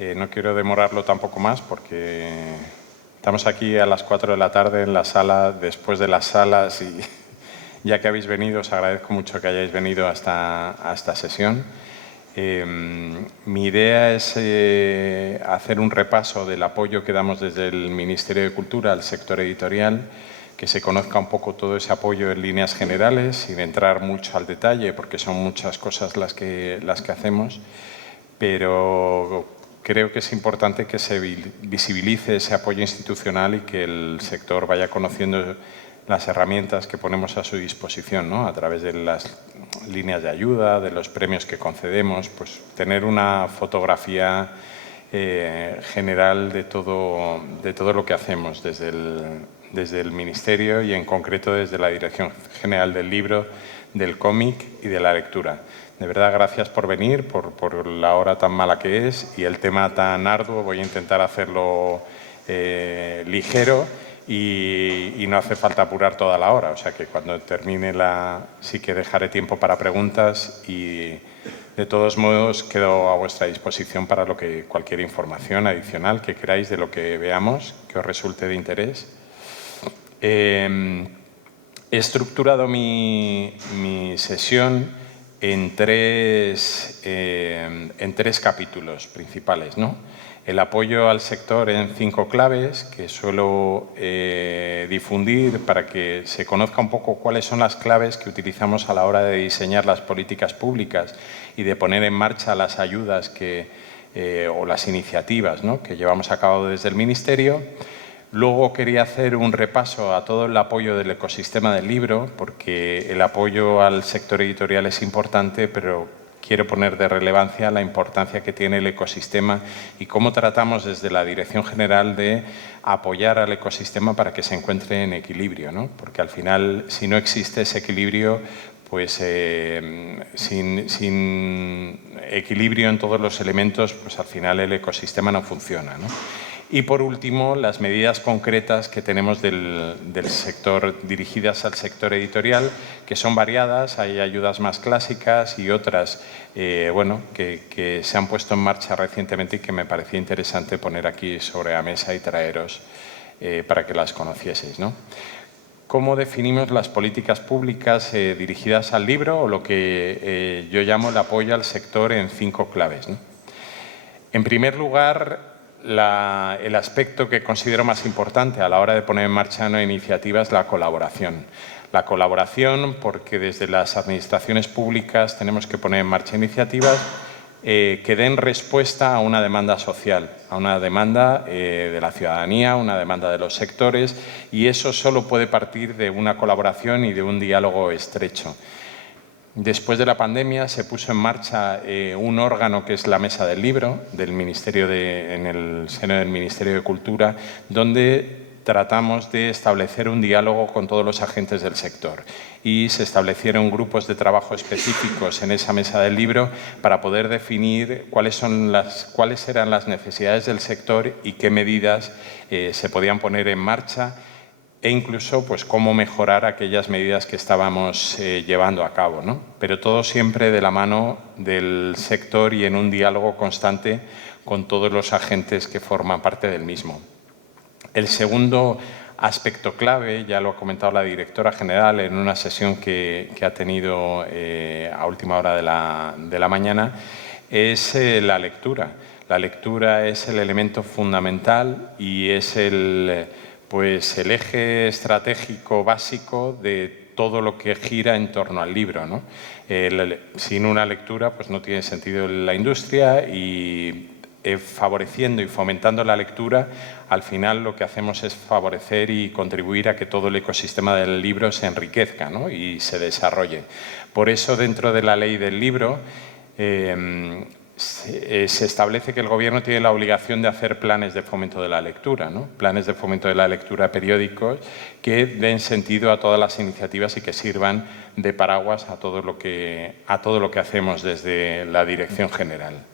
No quiero demorarlo tampoco más porque estamos aquí a las 4 de la tarde en la sala, después de las salas, y ya que habéis venido, os agradezco mucho que hayáis venido a esta sesión. Mi idea es hacer un repaso del apoyo que damos desde el Ministerio de Cultura al sector editorial, que se conozca un poco todo ese apoyo en líneas generales, sin entrar mucho al detalle, porque son muchas cosas las que hacemos, pero creo que es importante que se visibilice ese apoyo institucional y que el sector vaya conociendo las herramientas que ponemos a su disposición, ¿no? A través de las líneas de ayuda, de los premios que concedemos, pues tener una fotografía general de todo lo que hacemos desde el Ministerio y en concreto desde la Dirección General del Libro, del cómic y de la lectura. De verdad, gracias por venir, por la hora tan mala que es y el tema tan arduo. Voy a intentar hacerlo ligero y no hace falta apurar toda la hora. O sea que cuando termine sí que dejaré tiempo para preguntas y de todos modos quedo a vuestra disposición para cualquier información adicional que queráis de lo que veamos, que os resulte de interés. He estructurado mi sesión en tres capítulos principales, ¿no? El apoyo al sector en 5 claves que suelo difundir para que se conozca un poco cuáles son las claves que utilizamos a la hora de diseñar las políticas públicas y de poner en marcha las ayudas o las iniciativas, ¿no?, que llevamos a cabo desde el Ministerio. Luego quería hacer un repaso a todo el apoyo del ecosistema del libro, porque el apoyo al sector editorial es importante, pero quiero poner de relevancia la importancia que tiene el ecosistema y cómo tratamos desde la Dirección General de apoyar al ecosistema para que se encuentre en equilibrio, ¿no? Porque al final, si no existe ese equilibrio, pues sin equilibrio en todos los elementos, pues al final el ecosistema no funciona, ¿no? Y por último, las medidas concretas que tenemos del sector, dirigidas al sector editorial, que son variadas. Hay ayudas más clásicas y otras que se han puesto en marcha recientemente y que me parecía interesante poner aquí sobre la mesa y traeros para que las conocieseis, ¿no? ¿Cómo definimos las políticas públicas dirigidas al libro, o lo que yo llamo el apoyo al sector en 5 claves, ¿no? En primer lugar, el aspecto que considero más importante a la hora de poner en marcha una iniciativa es la colaboración. La colaboración, porque desde las administraciones públicas tenemos que poner en marcha iniciativas que den respuesta a una demanda social, a una demanda de la ciudadanía, una demanda de los sectores, y eso solo puede partir de una colaboración y de un diálogo estrecho. Después de la pandemia se puso en marcha un órgano que es la Mesa del Libro en el seno del Ministerio de Cultura, donde tratamos de establecer un diálogo con todos los agentes del sector y se establecieron grupos de trabajo específicos en esa Mesa del Libro para poder definir cuáles eran las necesidades del sector y qué medidas se podían poner en marcha, e incluso pues cómo mejorar aquellas medidas que estábamos llevando a cabo, ¿no? Pero todo siempre de la mano del sector y en un diálogo constante con todos los agentes que forman parte del mismo. El segundo aspecto clave, ya lo ha comentado la directora general en una sesión que ha tenido a última hora de la mañana, es la lectura. La lectura es el elemento fundamental y es el eje estratégico básico de todo lo que gira en torno al libro, ¿no? Sin una lectura pues no tiene sentido la industria, y favoreciendo y fomentando la lectura, al final lo que hacemos es favorecer y contribuir a que todo el ecosistema del libro se enriquezca, ¿no?, y se desarrolle. Por eso, dentro de la ley del libro, se establece que el Gobierno tiene la obligación de hacer planes de fomento de la lectura, ¿no? Planes de fomento de la lectura periódicos que den sentido a todas las iniciativas y que sirvan de paraguas a todo lo que hacemos desde la Dirección General.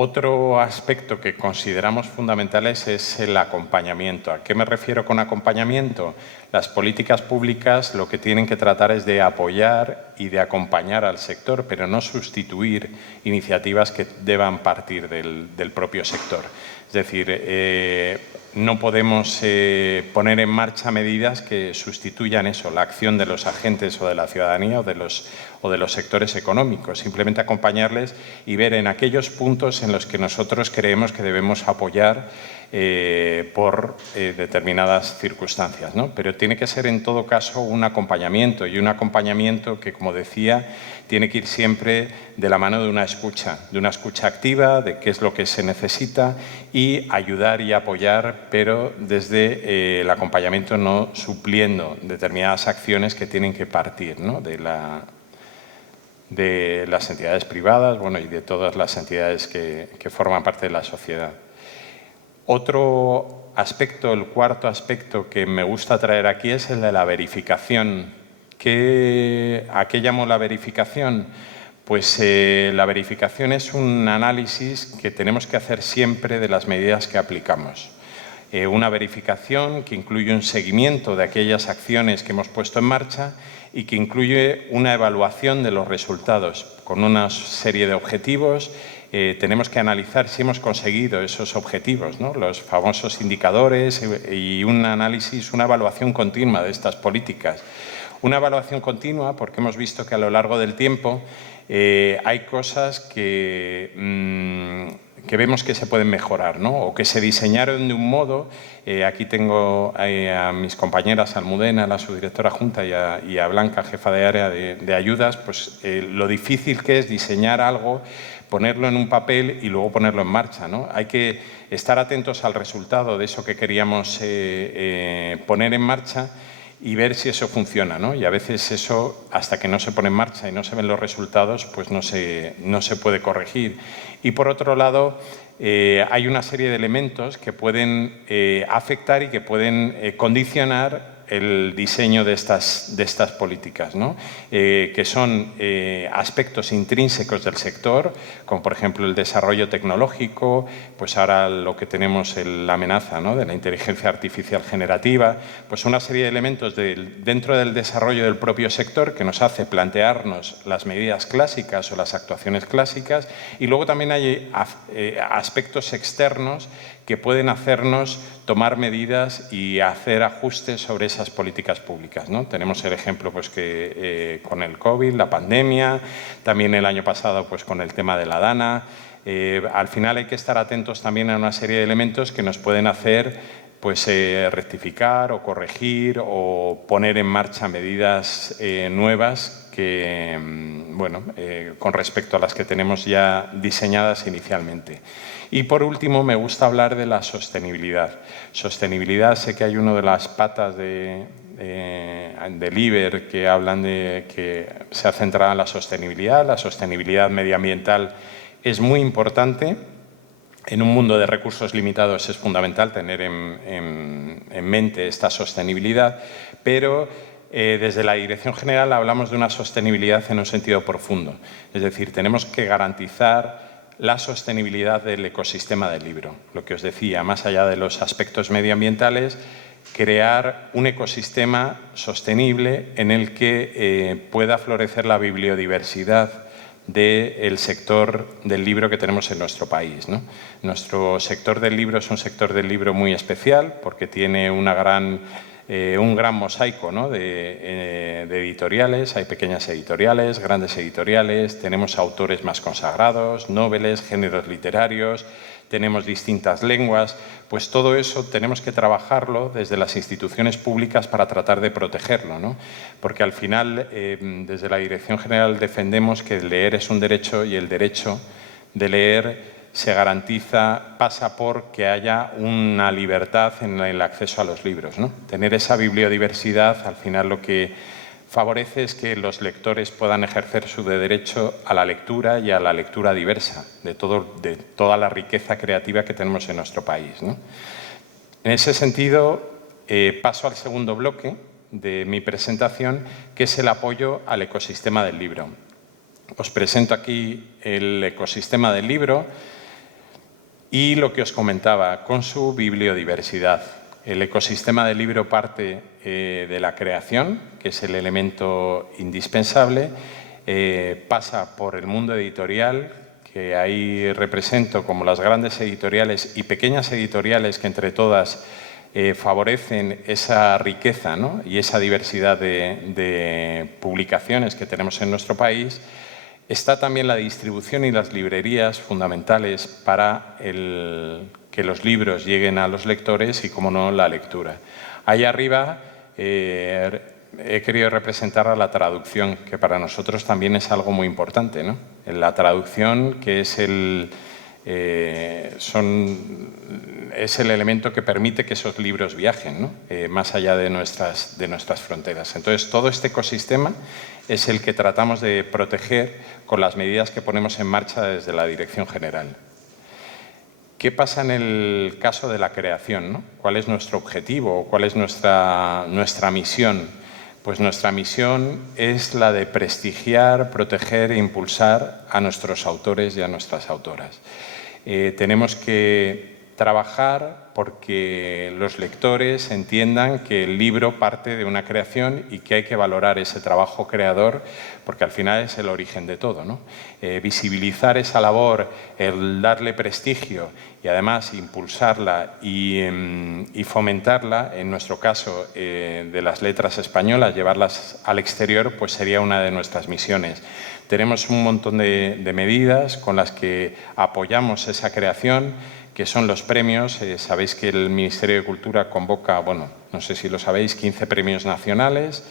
Otro aspecto que consideramos fundamentales es el acompañamiento. ¿A qué me refiero con acompañamiento? Las políticas públicas lo que tienen que tratar es de apoyar y de acompañar al sector, pero no sustituir iniciativas que deban partir del propio sector. Es decir, no podemos poner en marcha medidas que sustituyan eso, la acción de los agentes o de la ciudadanía o de los sectores económicos. Simplemente acompañarles y ver en aquellos puntos en los que nosotros creemos que debemos apoyar por determinadas circunstancias, ¿no? Pero tiene que ser en todo caso un acompañamiento, y un acompañamiento que, como decía, tiene que ir siempre de la mano de una escucha activa, de qué es lo que se necesita, y ayudar y apoyar, pero desde el acompañamiento, no supliendo determinadas acciones que tienen que partir, ¿no?, de las entidades privadas, bueno, y de todas las entidades que forman parte de la sociedad. Otro aspecto, el cuarto aspecto que me gusta traer aquí, es el de la verificación. ¿A qué llamo la verificación? Pues la verificación es un análisis que tenemos que hacer siempre de las medidas que aplicamos. Una verificación que incluye un seguimiento de aquellas acciones que hemos puesto en marcha y que incluye una evaluación de los resultados con una serie de objetivos. Tenemos que analizar si hemos conseguido esos objetivos, ¿no?, los famosos indicadores, y un análisis, una evaluación continua de estas políticas. Una evaluación continua porque hemos visto que a lo largo del tiempo hay cosas que vemos que se pueden mejorar, ¿no?, o que se diseñaron de un modo. Aquí tengo a mis compañeras, a Almudena, la subdirectora adjunta, y a Blanca, jefa de área de ayudas, pues lo difícil que es diseñar algo, ponerlo en un papel y luego ponerlo en marcha, ¿no? Hay que estar atentos al resultado de eso que queríamos poner en marcha y ver si eso funciona, ¿no? Y a veces eso, hasta que no se pone en marcha y no se ven los resultados, pues no se puede corregir. Y por otro lado, hay una serie de elementos que pueden afectar y que pueden condicionar el diseño de estas políticas, ¿no?, que son aspectos intrínsecos del sector, como por ejemplo el desarrollo tecnológico. Pues ahora lo que tenemos es la amenaza, ¿no?, de la inteligencia artificial generativa. Pues una serie de elementos dentro del desarrollo del propio sector que nos hace plantearnos las medidas clásicas o las actuaciones clásicas, y luego también hay aspectos externos que pueden hacernos tomar medidas y hacer ajustes sobre esas políticas públicas, ¿no? Tenemos el ejemplo, pues, que con el COVID, la pandemia, también el año pasado, pues, con el tema de la DANA. Al final hay que estar atentos también a una serie de elementos que nos pueden hacer, pues, rectificar o corregir o poner en marcha medidas nuevas que, bueno, con respecto a las que tenemos ya diseñadas inicialmente. Y por último, me gusta hablar de la sostenibilidad. Sostenibilidad, sé que hay una de las patas del IBER que hablan de que se ha centrado en la sostenibilidad. La sostenibilidad medioambiental es muy importante. En un mundo de recursos limitados es fundamental tener en mente esta sostenibilidad, pero desde la Dirección General hablamos de una sostenibilidad en un sentido profundo. Es decir, tenemos que garantizar la sostenibilidad del ecosistema del libro. Lo que os decía, más allá de los aspectos medioambientales, crear un ecosistema sostenible en el que pueda florecer la bibliodiversidad del sector del libro que tenemos en nuestro país, ¿no? Nuestro sector del libro es un sector del libro muy especial porque tiene un gran mosaico, ¿no?, de editoriales. Hay pequeñas editoriales, grandes editoriales, tenemos autores más consagrados, noveles, géneros literarios, tenemos distintas lenguas. Pues todo eso tenemos que trabajarlo desde las instituciones públicas para tratar de protegerlo, ¿no? Porque al final, desde la Dirección General defendemos que el leer es un derecho, y el derecho de leer se garantiza, pasa por que haya una libertad en el acceso a los libros, ¿no? Tener esa bibliodiversidad, al final, lo que favorece es que los lectores puedan ejercer su derecho a la lectura y a la lectura diversa de toda la riqueza creativa que tenemos en nuestro país, ¿no? En ese sentido, paso al segundo bloque de mi presentación, que es el apoyo al ecosistema del libro. Os presento aquí el ecosistema del libro. Y lo que os comentaba, con su bibliodiversidad. El ecosistema del libro parte de la creación, que es el elemento indispensable, pasa por el mundo editorial, que ahí represento como las grandes editoriales y pequeñas editoriales que entre todas favorecen esa riqueza, ¿no?, y esa diversidad de publicaciones que tenemos en nuestro país. Está también la distribución y las librerías fundamentales para que los libros lleguen a los lectores y, como no, la lectura. Ahí arriba he querido representar a la traducción, que para nosotros también es algo muy importante, ¿no? La traducción, que es el elemento que permite que esos libros viajen, ¿no?, más allá de nuestras fronteras. Entonces, todo este ecosistema es el que tratamos de proteger con las medidas que ponemos en marcha desde la Dirección General. ¿Qué pasa en el caso de la creación, ¿no? ¿Cuál es nuestro objetivo? ¿Cuál es nuestra misión? Pues nuestra misión es la de prestigiar, proteger e impulsar a nuestros autores y a nuestras autoras. Tenemos que trabajar porque los lectores entiendan que el libro parte de una creación y que hay que valorar ese trabajo creador, porque al final es el origen de todo, ¿no? Visibilizar esa labor, el darle prestigio y además impulsarla y fomentarla, en nuestro caso de las letras españolas, llevarlas al exterior, pues sería una de nuestras misiones. Tenemos un montón de medidas con las que apoyamos esa creación, que son los premios. Sabéis que el Ministerio de Cultura convoca, bueno, no sé si lo sabéis, 15 premios nacionales.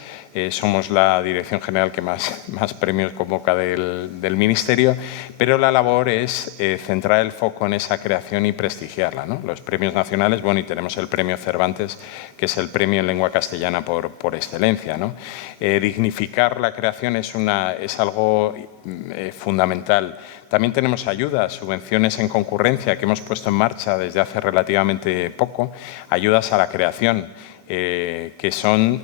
Somos la Dirección General que más premios convoca del Ministerio, pero la labor es centrar el foco en esa creación y prestigiarla, ¿no? Los premios nacionales, bueno, y tenemos el Premio Cervantes, que es el premio en lengua castellana por excelencia, ¿no? Dignificar la creación es algo fundamental. También tenemos ayudas, subvenciones en concurrencia que hemos puesto en marcha desde hace relativamente poco, ayudas a la creación, que son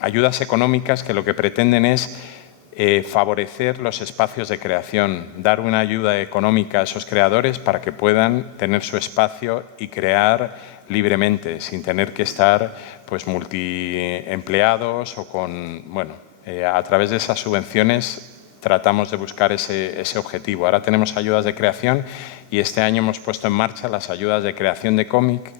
ayudas económicas que lo que pretenden es favorecer los espacios de creación, dar una ayuda económica a esos creadores para que puedan tener su espacio y crear libremente, sin tener que estar pues multiempleados o con, bueno, a través de esas subvenciones tratamos de buscar ese objetivo. Ahora tenemos ayudas de creación y este año hemos puesto en marcha las ayudas de creación de cómic,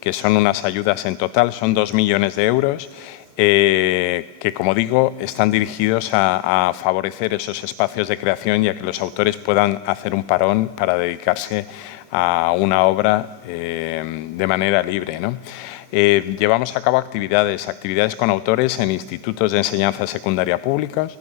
que son unas ayudas en total, son 2 millones de euros, que, como digo, están dirigidos a favorecer esos espacios de creación y a que los autores puedan hacer un parón para dedicarse a una obra de manera libre, ¿no? Llevamos a cabo actividades con autores en institutos de enseñanza secundaria públicos.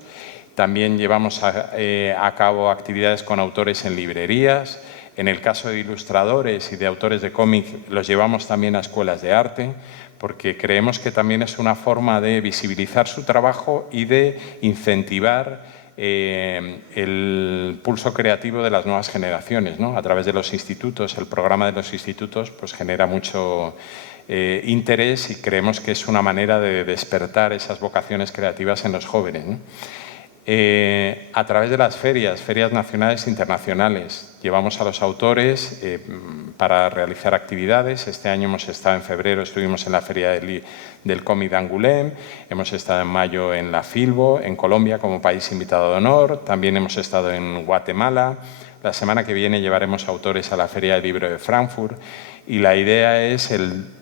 También llevamos a cabo actividades con autores en librerías. En el caso de ilustradores y de autores de cómic, los llevamos también a escuelas de arte, porque creemos que también es una forma de visibilizar su trabajo y de incentivar el pulso creativo de las nuevas generaciones, ¿no? A través de los institutos, el programa de los institutos pues genera mucho interés y creemos que es una manera de despertar esas vocaciones creativas en los jóvenes, ¿no? A través de las ferias nacionales e internacionales, llevamos a los autores para realizar actividades. Este año hemos estado en febrero, estuvimos en la Feria del Cómic de Angoulême, hemos estado en mayo en la Filbo, en Colombia como país invitado de honor, también hemos estado en Guatemala. La semana que viene llevaremos autores a la Feria del Libro de Frankfurt y la idea es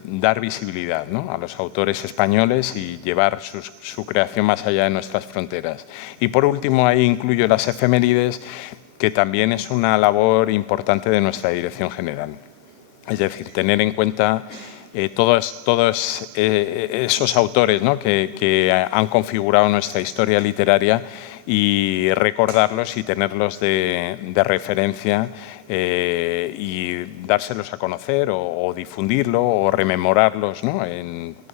dar visibilidad, ¿no?, a los autores españoles y llevar su creación más allá de nuestras fronteras. Y por último, ahí incluyo las efemérides, que también es una labor importante de nuestra Dirección General. Es decir, tener en cuenta todos esos autores, ¿no?, que han configurado nuestra historia literaria y recordarlos y tenerlos de referencia y dárselos a conocer o difundirlo o rememorarlos, ¿no?,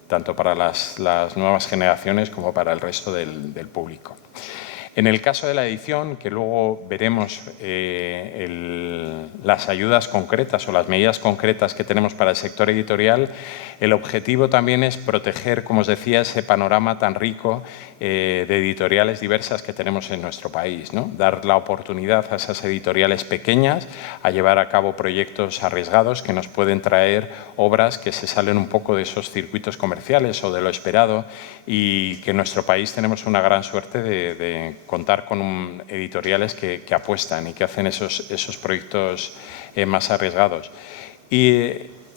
tanto para las nuevas generaciones como para el resto del público. En el caso de la edición, que luego veremos las ayudas concretas o las medidas concretas que tenemos para el sector editorial, el objetivo también es proteger, como os decía, ese panorama tan rico de editoriales diversas que tenemos en nuestro país, ¿no? Dar la oportunidad a esas editoriales pequeñas a llevar a cabo proyectos arriesgados que nos pueden traer obras que se salen un poco de esos circuitos comerciales o de lo esperado, y que en nuestro país tenemos una gran suerte de contar con editoriales que apuestan y que hacen esos proyectos más arriesgados. ¿Y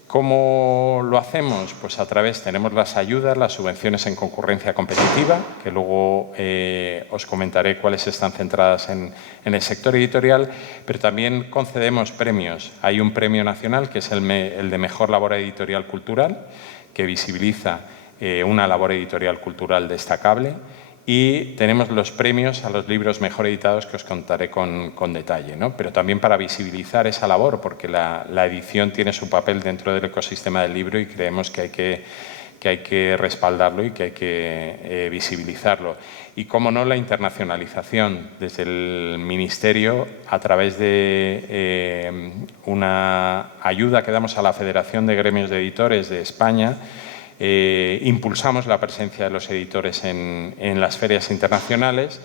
cómo lo hacemos? Pues a través, tenemos las ayudas, las subvenciones en concurrencia competitiva, que luego os comentaré cuáles están centradas en el sector editorial, pero también concedemos premios. Hay un premio nacional que es el de Mejor Labor Editorial Cultural, que visibiliza una labor editorial cultural destacable, y tenemos los premios a los libros mejor editados que os contaré con detalle, ¿no? Pero también para visibilizar esa labor, porque la edición tiene su papel dentro del ecosistema del libro y creemos que hay que respaldarlo y que hay que visibilizarlo. Y, cómo no, la internacionalización desde el Ministerio, a través de una ayuda que damos a la Federación de Gremios de Editores de España. Impulsamos la presencia de los editores en las ferias internacionales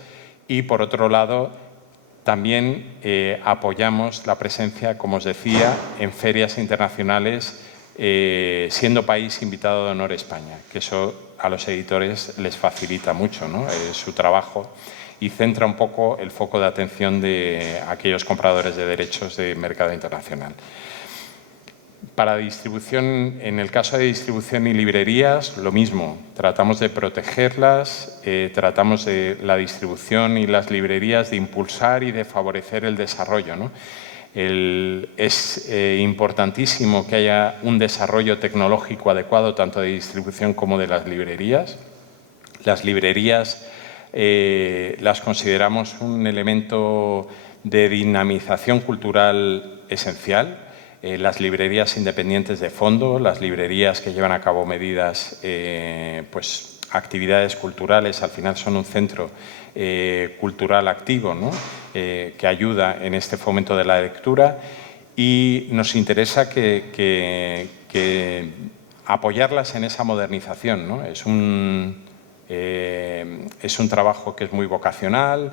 y, por otro lado, también apoyamos la presencia, como os decía, en ferias internacionales, siendo país invitado de honor España, que eso a los editores les facilita mucho, ¿no? Su trabajo, y centra un poco el foco de atención de aquellos compradores de derechos de mercado internacional. Para distribución, en el caso de distribución y librerías, lo mismo. Tratamos de protegerlas, tratamos de la distribución y las librerías de impulsar y de favorecer el desarrollo, ¿no? Es importantísimo que haya un desarrollo tecnológico adecuado tanto de distribución como de las librerías. Las librerías las consideramos un elemento de dinamización cultural esencial. Las librerías independientes de fondo, las librerías que llevan a cabo medidas, pues actividades culturales, al final son un centro cultural activo, ¿no? Que ayuda en este fomento de la lectura, y nos interesa que apoyarlas en esa modernización, ¿no? Es un trabajo que es muy vocacional.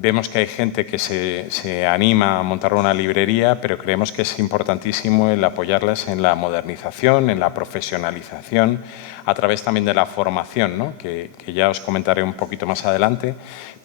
Vemos que hay gente que se anima a montar una librería, pero creemos que es importantísimo el apoyarlas en la modernización, en la profesionalización, a través también de la formación, ¿no? que ya os comentaré un poquito más adelante,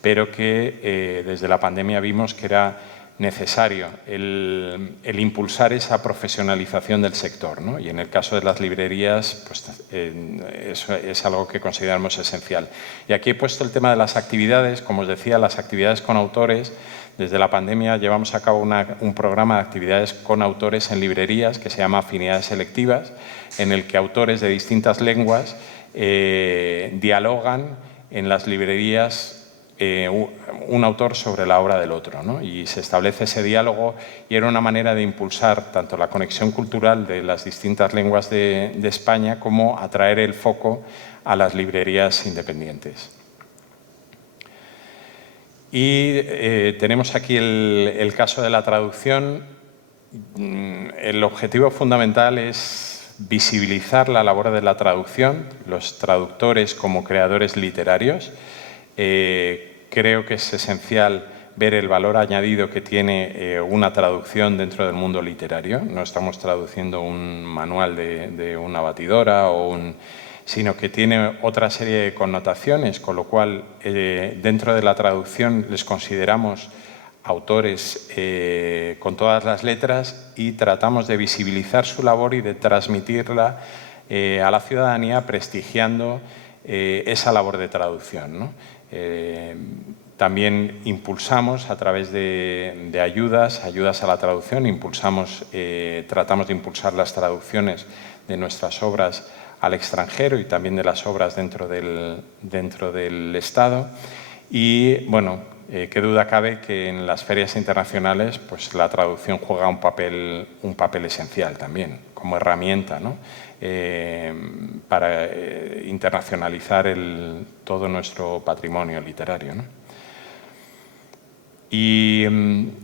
pero que desde la pandemia vimos que era necesario el impulsar esa profesionalización del sector, ¿no? Y en el caso de las librerías, pues, eso es algo que consideramos esencial. Y aquí he puesto el tema de las actividades. Como os decía, las actividades con autores. Desde la pandemia llevamos a cabo un programa de actividades con autores en librerías que se llama Afinidades Selectivas, en el que autores de distintas lenguas dialogan en las librerías un autor sobre la obra del otro, ¿no? Y se establece ese diálogo, y era una manera de impulsar tanto la conexión cultural de las distintas lenguas de España como atraer el foco a las librerías independientes. Y tenemos aquí el caso de la traducción. El objetivo fundamental es visibilizar la labor de la traducción, los traductores como creadores literarios. Creo que es esencial ver el valor añadido que tiene una traducción dentro del mundo literario. No estamos traduciendo un manual de una batidora, sino que tiene otra serie de connotaciones, con lo cual dentro de la traducción les consideramos autores con todas las letras, y tratamos de visibilizar su labor y de transmitirla a la ciudadanía, prestigiando esa labor de traducción, ¿no? También impulsamos a través de ayudas a la traducción, tratamos de impulsar las traducciones de nuestras obras al extranjero y también de las obras dentro del Estado. Y, bueno, qué duda cabe que en las ferias internacionales, pues, la traducción juega un papel esencial también, como herramienta, ¿no? Para internacionalizar todo nuestro patrimonio literario, ¿no? Y,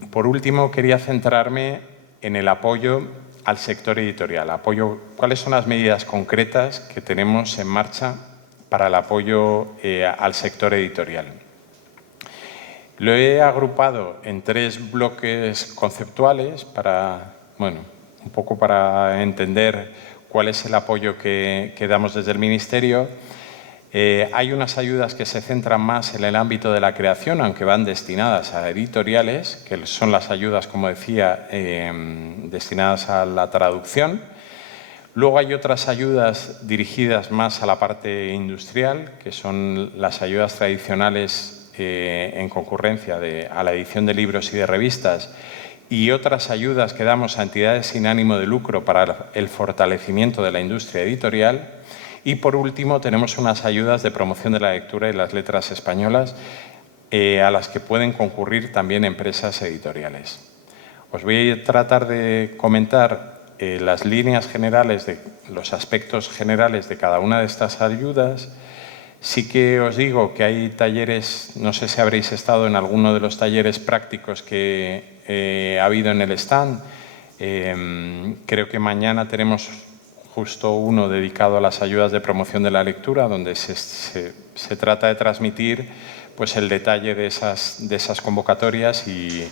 por último, quería centrarme en el apoyo al sector editorial. ¿Cuáles son las medidas concretas que tenemos en marcha para el apoyo al sector editorial? Lo he agrupado en 3 bloques conceptuales un poco para entender cuál es el apoyo que damos desde el Ministerio. Hay unas ayudas que se centran más en el ámbito de la creación, aunque van destinadas a editoriales, que son las ayudas, como decía, destinadas a la traducción. Luego hay otras ayudas dirigidas más a la parte industrial, que son las ayudas tradicionales en concurrencia a la edición de libros y de revistas, y otras ayudas que damos a entidades sin ánimo de lucro para el fortalecimiento de la industria editorial. Y, por último, tenemos unas ayudas de promoción de la lectura y las letras españolas a las que pueden concurrir también empresas editoriales. Os voy a tratar de comentar las líneas generales, los aspectos generales de cada una de estas ayudas. Sí que os digo que hay talleres, no sé si habréis estado en alguno de los talleres prácticos que ha habido en el stand. Creo que mañana tenemos justo uno dedicado a las ayudas de promoción de la lectura, donde se trata de transmitir pues, el detalle de esas convocatorias y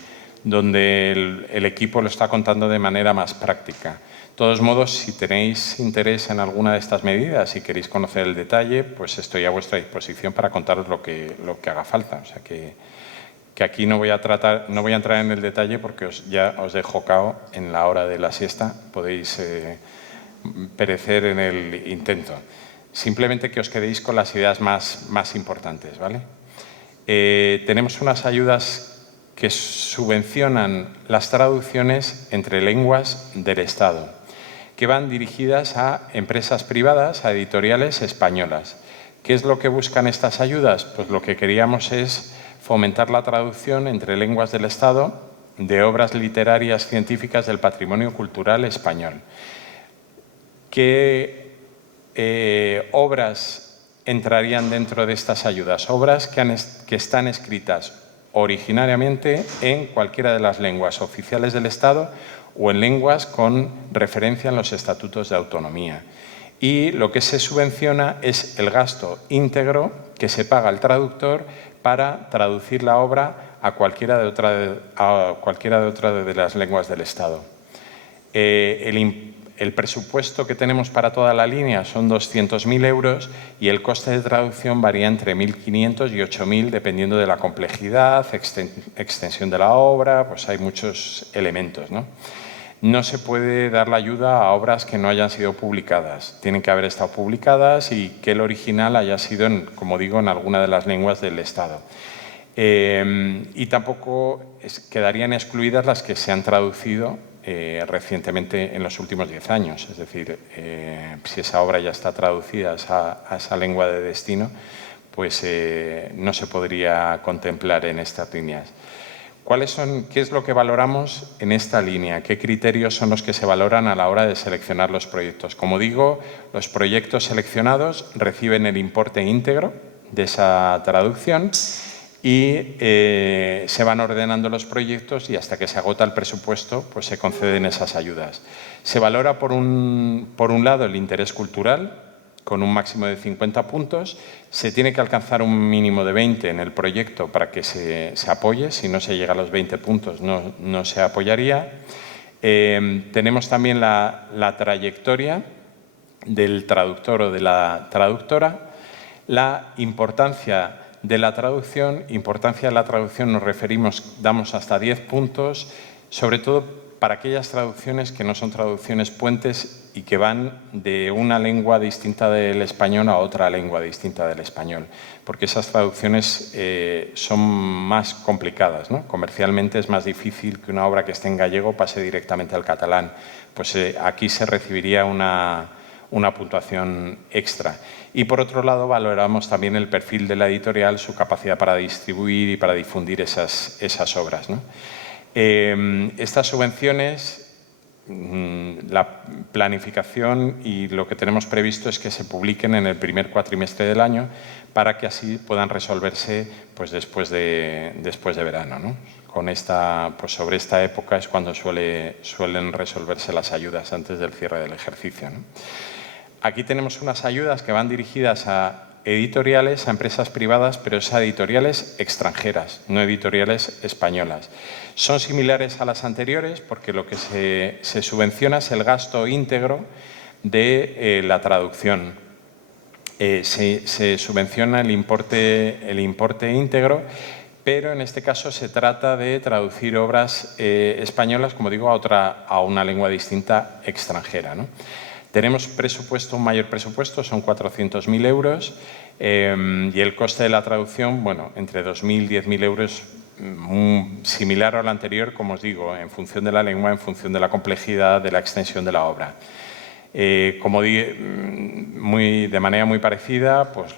donde el equipo lo está contando de manera más práctica. De todos modos, si tenéis interés en alguna de estas medidas y queréis conocer el detalle, pues estoy a vuestra disposición para contaros lo que haga falta. O sea que aquí no voy a entrar en el detalle porque ya os dejo cao en la hora de la siesta. Podéis perecer en el intento. Simplemente que os quedéis con las ideas más importantes, ¿vale? Tenemos unas ayudas que subvencionan las traducciones entre lenguas del Estado, que van dirigidas a empresas privadas, a editoriales españolas. ¿Qué es lo que buscan estas ayudas? Pues lo que queríamos es fomentar la traducción entre lenguas del Estado de obras literarias científicas del patrimonio cultural español. ¿Qué obras entrarían dentro de estas ayudas? Obras que están escritas originariamente en cualquiera de las lenguas oficiales del Estado o en lenguas con referencia en los estatutos de autonomía. Y lo que se subvenciona es el gasto íntegro que se paga al traductor para traducir la obra a cualquiera de otras de las lenguas del Estado. El presupuesto que tenemos para toda la línea son 200.000 euros y el coste de traducción varía entre 1.500 y 8.000 dependiendo de la complejidad, extensión de la obra, pues hay muchos elementos, ¿no? No se puede dar la ayuda a obras que no hayan sido publicadas. Tienen que haber estado publicadas y que el original haya sido, como digo, en alguna de las lenguas del Estado. Y tampoco quedarían excluidas las que se han traducido recientemente en los últimos 10 años. Es decir, si esa obra ya está traducida a esa lengua de destino, pues no se podría contemplar en estas líneas. ¿Qué es lo que valoramos en esta línea? ¿Qué criterios son los que se valoran a la hora de seleccionar los proyectos? Como digo, los proyectos seleccionados reciben el importe íntegro de esa traducción y se van ordenando los proyectos y hasta que se agota el presupuesto pues se conceden esas ayudas. Se valora por un lado el interés cultural con un máximo de 50 puntos, se tiene que alcanzar un mínimo de 20 en el proyecto para que se apoye, si no se llega a los 20 puntos no se apoyaría. Tenemos también la trayectoria del traductor o de la traductora, la importancia de la traducción nos referimos, damos hasta 10 puntos, sobre todo para aquellas traducciones que no son traducciones puentes y que van de una lengua distinta del español a otra lengua distinta del español, porque esas traducciones son más complicadas, ¿no? Comercialmente es más difícil que una obra que esté en gallego pase directamente al catalán. Pues aquí se recibiría una puntuación extra. Y por otro lado valoramos también el perfil de la editorial, su capacidad para distribuir y para difundir esas obras, ¿no? Estas subvenciones la planificación y lo que tenemos previsto es que se publiquen en el primer cuatrimestre del año para que así puedan resolverse pues, después de verano, ¿no? Pues sobre esta época es cuando suelen resolverse las ayudas antes del cierre del ejercicio, ¿no? Aquí tenemos unas ayudas que van dirigidas a editoriales, a empresas privadas, pero es a editoriales extranjeras, no editoriales españolas. Son similares a las anteriores porque lo que se subvenciona es el gasto íntegro de la traducción. Se subvenciona el importe íntegro, pero en este caso se trata de traducir obras españolas, como digo, a una lengua distinta extranjera, ¿no? Tenemos un mayor presupuesto, son 400.000 euros y el coste de la traducción, bueno, entre 2.000 y 10.000 euros, similar al anterior, como os digo, en función de la lengua, en función de la complejidad, de la extensión de la obra. Como dije, de manera muy parecida, pues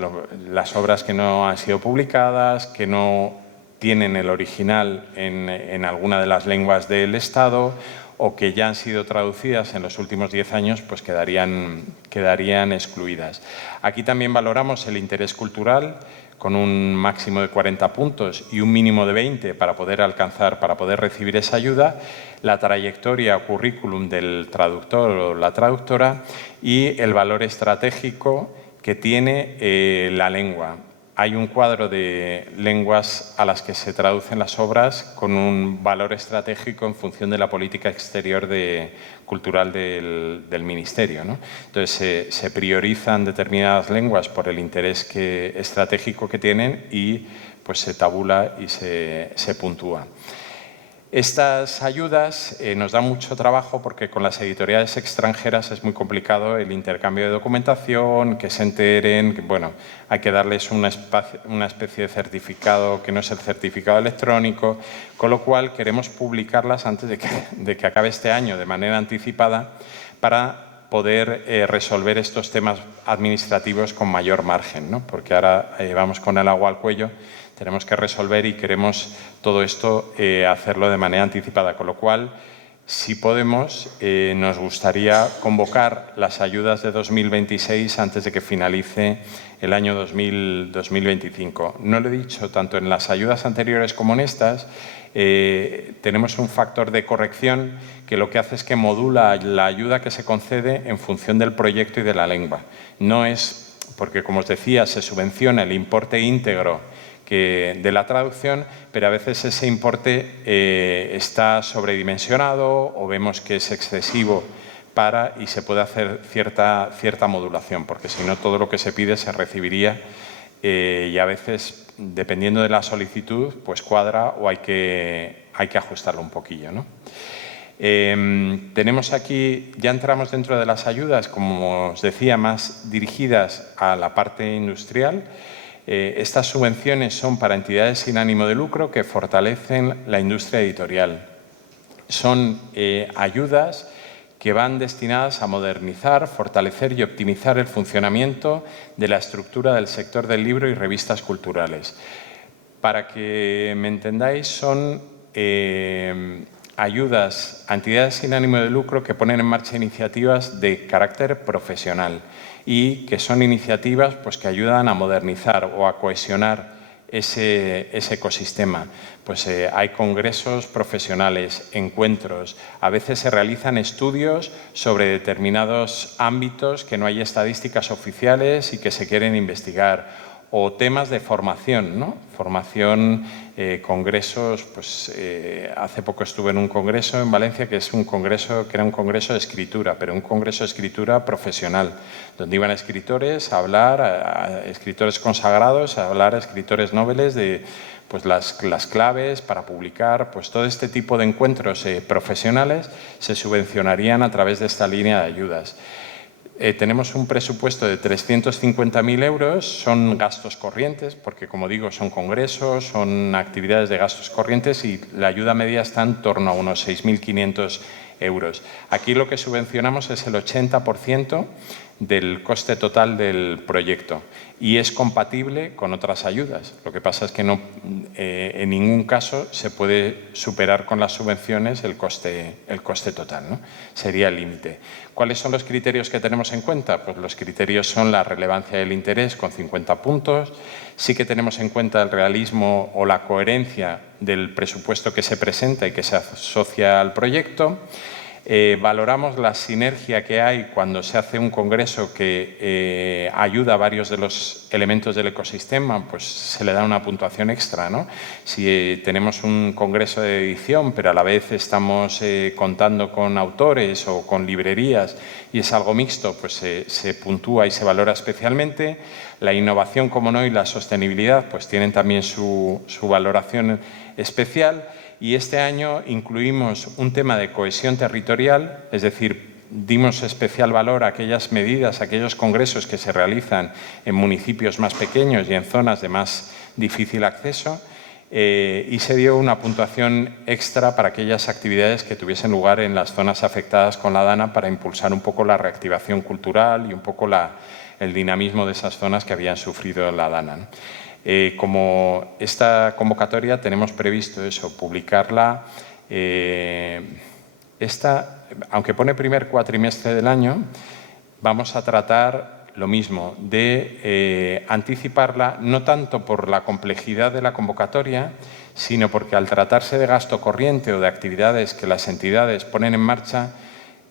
las obras que no han sido publicadas, que no tienen el original en alguna de las lenguas del Estado o que ya han sido traducidas en los últimos 10 años, pues quedarían excluidas. Aquí también valoramos el interés cultural con un máximo de 40 puntos y un mínimo de 20 para poder recibir esa ayuda, la trayectoria o currículum del traductor o la traductora y el valor estratégico que tiene la lengua. Hay un cuadro de lenguas a las que se traducen las obras con un valor estratégico en función de la política exterior cultural del Ministerio, ¿no? Entonces, se priorizan determinadas lenguas por el interés estratégico que tienen y pues, se tabula y se puntúa. Estas ayudas nos dan mucho trabajo porque con las editoriales extranjeras es muy complicado el intercambio de documentación, que se enteren, bueno, hay que darles una especie de certificado que no es el certificado electrónico, con lo cual queremos publicarlas antes de que acabe este año de manera anticipada para poder resolver estos temas administrativos con mayor margen, ¿no? Porque ahora vamos con el agua al cuello. Tenemos que resolver y queremos todo esto hacerlo de manera anticipada, con lo cual, si podemos, nos gustaría convocar las ayudas de 2026 antes de que finalice el año 2025. No lo he dicho, tanto en las ayudas anteriores como en estas, tenemos un factor de corrección que lo que hace es que modula la ayuda que se concede en función del proyecto y de la lengua. No es porque, como os decía, se subvenciona el importe íntegro de la traducción, pero a veces ese importe está sobredimensionado o vemos que es excesivo y se puede hacer cierta modulación, porque si no todo lo que se pide se recibiría y a veces, dependiendo de la solicitud, pues cuadra o hay que ajustarlo un poquillo, ¿no? Tenemos aquí, ya entramos dentro de las ayudas, como os decía, más dirigidas a la parte industrial. Estas subvenciones son para entidades sin ánimo de lucro que fortalecen la industria editorial. Son ayudas que van destinadas a modernizar, fortalecer y optimizar el funcionamiento de la estructura del sector del libro y revistas culturales. Para que me entendáis, son ayudas a entidades sin ánimo de lucro que ponen en marcha iniciativas de carácter profesional y que son iniciativas pues, que ayudan a modernizar o a cohesionar ese ecosistema. Pues hay congresos profesionales, encuentros, a veces se realizan estudios sobre determinados ámbitos que no hay estadísticas oficiales y que se quieren investigar, o temas de formación, ¿no? Formación, congresos, pues hace poco estuve en un congreso en Valencia que era un congreso de escritura, pero un congreso de escritura profesional, donde iban escritores a hablar, a escritores consagrados, a hablar a escritores noveles de pues, las claves para publicar, pues todo este tipo de encuentros profesionales se subvencionarían a través de esta línea de ayudas. Tenemos un presupuesto de 350.000 euros, son gastos corrientes, porque como digo, son congresos, son actividades de gastos corrientes y la ayuda media está en torno a unos 6.500 euros. Aquí lo que subvencionamos es el 80% del coste total del proyecto y es compatible con otras ayudas. Lo que pasa es que no, en ningún caso se puede superar con las subvenciones el coste total, ¿no? Sería el límite. ¿Cuáles son los criterios que tenemos en cuenta? Pues los criterios son la relevancia del interés con 50 puntos. Sí que tenemos en cuenta el realismo o la coherencia del presupuesto que se presenta y que se asocia al proyecto. Valoramos la sinergia que hay cuando se hace un congreso que ayuda a varios de los elementos del ecosistema, pues se le da una puntuación extra, ¿no? Si tenemos un congreso de edición, pero a la vez estamos contando con autores o con librerías y es algo mixto, pues se puntúa y se valora especialmente. La innovación, como no, y la sostenibilidad, pues tienen también su valoración especial. Y este año incluimos un tema de cohesión territorial, es decir, dimos especial valor a aquellas medidas, a aquellos congresos que se realizan en municipios más pequeños y en zonas de más difícil acceso y se dio una puntuación extra para aquellas actividades que tuviesen lugar en las zonas afectadas con la DANA para impulsar un poco la reactivación cultural y un poco el dinamismo de esas zonas que habían sufrido la DANA, ¿no? Como esta convocatoria tenemos previsto eso, publicarla, aunque pone primer cuatrimestre del año, vamos a tratar lo mismo, de anticiparla, no tanto por la complejidad de la convocatoria, sino porque al tratarse de gasto corriente o de actividades que las entidades ponen en marcha,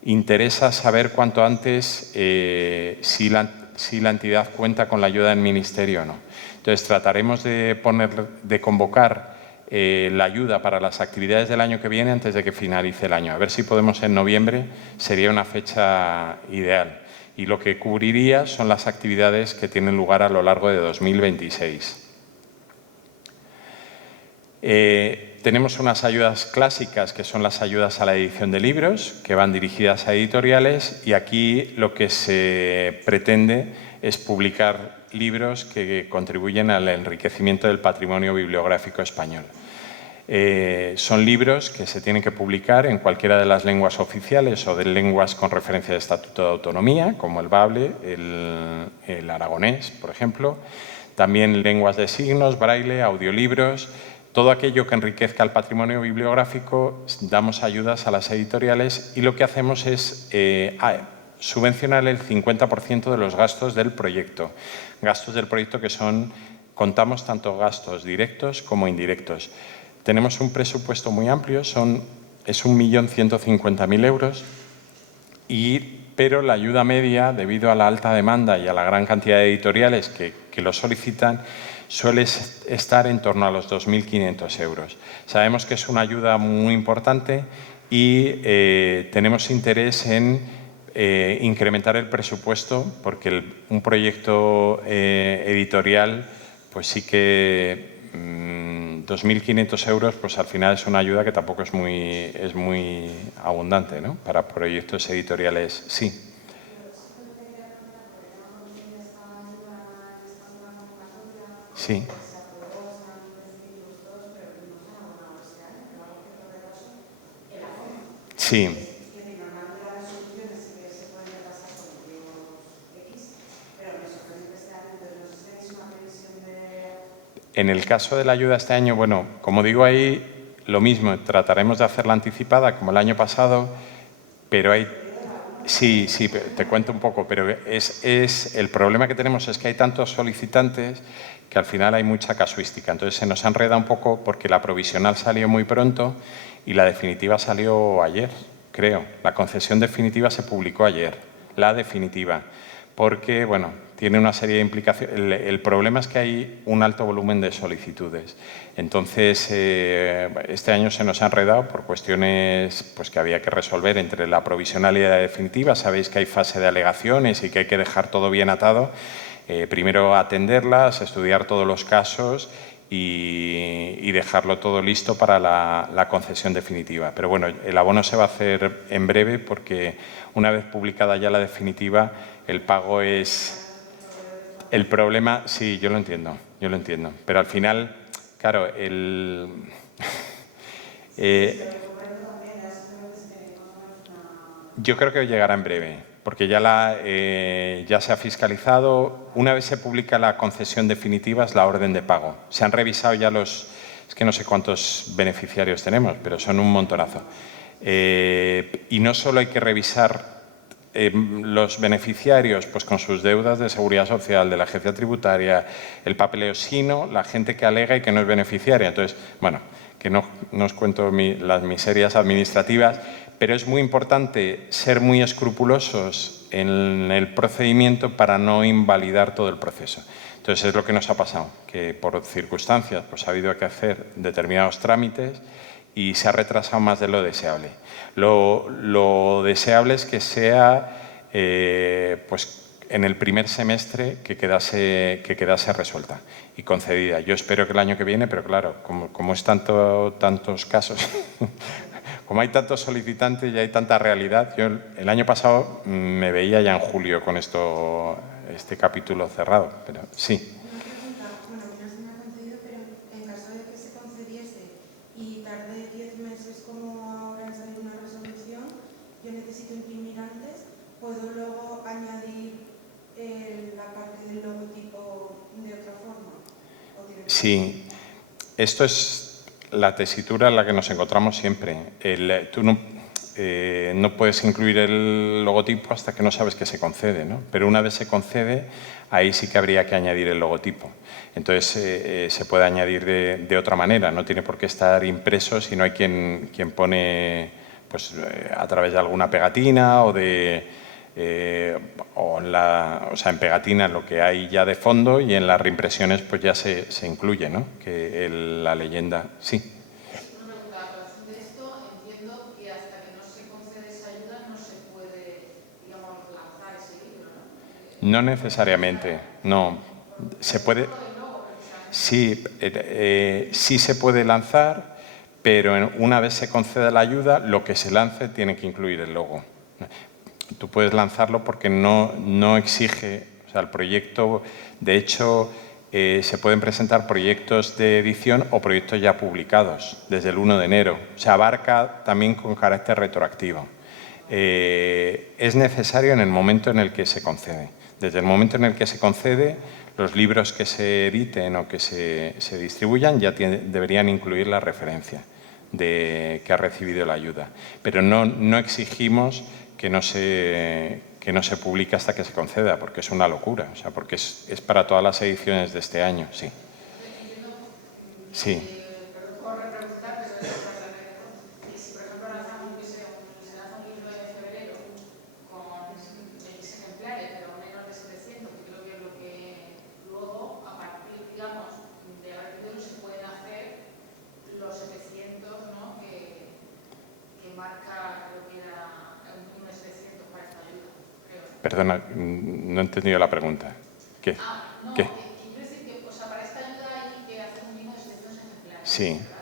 interesa saber cuanto antes si la entidad cuenta con la ayuda del Ministerio o no. Entonces, trataremos de convocar la ayuda para las actividades del año que viene antes de que finalice el año. A ver si podemos en noviembre, sería una fecha ideal. Y lo que cubriría son las actividades que tienen lugar a lo largo de 2026. Tenemos unas ayudas clásicas que son las ayudas a la edición de libros, que van dirigidas a editoriales y aquí lo que se pretende es publicar libros que contribuyen al enriquecimiento del patrimonio bibliográfico español. Son libros que se tienen que publicar en cualquiera de las lenguas oficiales o de lenguas con referencia de Estatuto de Autonomía, como el bable, el aragonés, por ejemplo. También lenguas de signos, braille, audiolibros. Todo aquello que enriquezca el patrimonio bibliográfico, damos ayudas a las editoriales y lo que hacemos es subvencionar el 50% de los gastos del proyecto. Gastos del proyecto que contamos tanto gastos directos como indirectos. Tenemos un presupuesto muy amplio, es 1.150.000 euros, pero la ayuda media, debido a la alta demanda y a la gran cantidad de editoriales que lo solicitan, suele estar en torno a los 2.500 euros. Sabemos que es una ayuda muy importante y tenemos interés en incrementar el presupuesto porque un proyecto editorial, pues sí que 2.500 euros, pues al final es una ayuda que tampoco es muy abundante, ¿no? Para proyectos editoriales, sí. Sí. Sí. En el caso de la ayuda este año, bueno, como digo ahí, lo mismo, trataremos de hacerla anticipada como el año pasado, pero hay... Sí, te cuento un poco, pero el problema que tenemos es que hay tantos solicitantes que al final hay mucha casuística. Entonces se nos enreda un poco porque la provisional salió muy pronto y la definitiva salió ayer, creo. La concesión definitiva se publicó ayer, la definitiva, porque, bueno, tiene una serie de implicaciones. El problema es que hay un alto volumen de solicitudes. Entonces, este año se nos ha enredado por cuestiones pues, que había que resolver entre la provisional y la definitiva. Sabéis que hay fase de alegaciones y que hay que dejar todo bien atado. Primero atenderlas, estudiar todos los casos y dejarlo todo listo para la concesión definitiva. Pero bueno, el abono se va a hacer en breve porque una vez publicada ya la definitiva, el pago es... El problema, sí, yo lo entiendo, pero al final, claro, yo creo que llegará en breve, porque ya se ha fiscalizado. Una vez se publica la concesión definitiva es la orden de pago. Se han revisado ya es que no sé cuántos beneficiarios tenemos, pero son un montonazo. Y no solo hay que revisar los beneficiarios pues con sus deudas de seguridad social, de la agencia tributaria, el papeleo, sino la gente que alega y que no es beneficiaria. Entonces, bueno, que no os cuento las miserias administrativas, pero es muy importante ser muy escrupulosos en el procedimiento para no invalidar todo el proceso. Entonces, es lo que nos ha pasado, que por circunstancias pues, ha habido que hacer determinados trámites y se ha retrasado más de lo deseable. Lo deseable es que sea pues, en el primer semestre que quedase resuelta y concedida. Yo espero que el año que viene, pero claro, como es tantos casos, como hay tantos solicitantes y hay tanta realidad, yo el año pasado me veía ya en julio con este capítulo cerrado, pero sí. ¿Puedo luego añadir la parte del logotipo de otra forma? Sí, esto es la tesitura en la que nos encontramos siempre. Tú no puedes incluir el logotipo hasta que no sabes que se concede, ¿no? Pero una vez se concede, ahí sí que habría que añadir el logotipo. Entonces, se puede añadir de otra manera, no tiene por qué estar impreso si no hay quien pone pues, a través de alguna pegatina o sea, en pegatina lo que hay ya de fondo y en las reimpresiones pues ya se incluye, ¿no? Que la leyenda, sí. Una pregunta, a razón de esto entiendo que hasta que no se concede esa ayuda no se puede, digamos, lanzar ese libro, ¿no? No necesariamente, no. Se puede. Sí, sí se puede lanzar, pero una vez se conceda la ayuda, lo que se lance tiene que incluir el logo. Tú puedes lanzarlo porque no exige, o sea, el proyecto, de hecho, se pueden presentar proyectos de edición o proyectos ya publicados desde el 1 de enero. Se abarca también con carácter retroactivo. Es necesario en el momento en el que se concede. Desde el momento en el que se concede, los libros que se editen o que se distribuyan ya deberían incluir la referencia de que ha recibido la ayuda. Pero no exigimos que no se publique hasta que se conceda, porque es una locura, o sea, porque es para todas las ediciones de este año, sí. Sí. Perdona, no he entendido la pregunta. ¿Qué? No, ¿Qué? quiero decir que, o sea, para esta ayuda hay que hacer un mínimo de 700 ejemplares. Sí. ¿Verdad?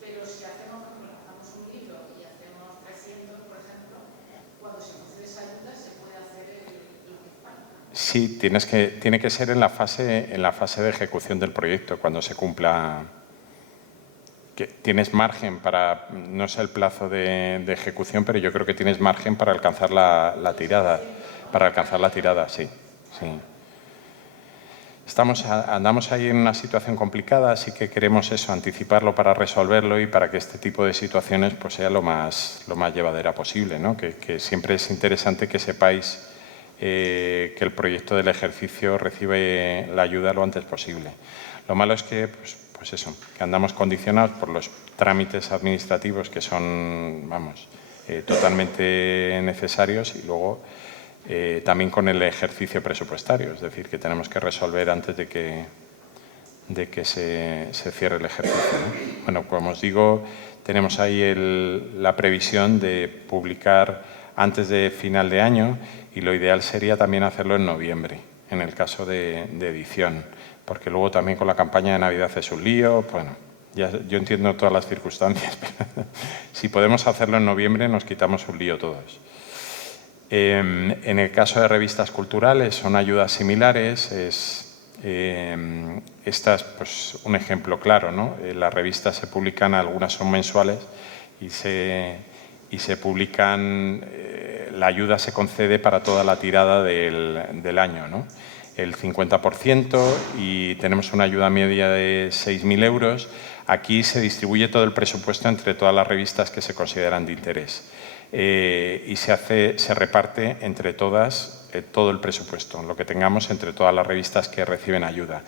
Pero si hacemos, por ejemplo, lanzamos un libro y hacemos 300, por ejemplo, cuando se concede esa ayuda se puede hacer lo que falta. Sí, tiene que ser en la fase de ejecución del proyecto, cuando se cumpla. Que tienes margen para, no sé el plazo de ejecución, pero yo creo que tienes margen para alcanzar la tirada. Para alcanzar la tirada, sí. Andamos ahí en una situación complicada, así que queremos eso, anticiparlo para resolverlo y para que este tipo de situaciones pues, sea lo más llevadera posible, ¿no? Que siempre es interesante que sepáis que el proyecto del ejercicio recibe la ayuda lo antes posible. Lo malo es que, pues eso, que andamos condicionados por los trámites administrativos que son, vamos, totalmente necesarios y luego también con el ejercicio presupuestario, es decir, que tenemos que resolver antes de que se cierre el ejercicio, ¿no? Bueno, como os digo, tenemos ahí la previsión de publicar antes de final de año y lo ideal sería también hacerlo en noviembre, en el caso de edición, porque luego también con la campaña de Navidad es un lío, bueno, yo entiendo todas las circunstancias, pero si podemos hacerlo en noviembre nos quitamos un lío todos. En el caso de revistas culturales son ayudas similares, esta es pues, un ejemplo claro, ¿no? Las revistas se publican, algunas son mensuales y se publican la ayuda se concede para toda la tirada del año, ¿no? El 50% y tenemos una ayuda media de 6.000 euros. Aquí se distribuye todo el presupuesto entre todas las revistas que se consideran de interés y se reparte entre todas todo el presupuesto, lo que tengamos entre todas las revistas que reciben ayuda.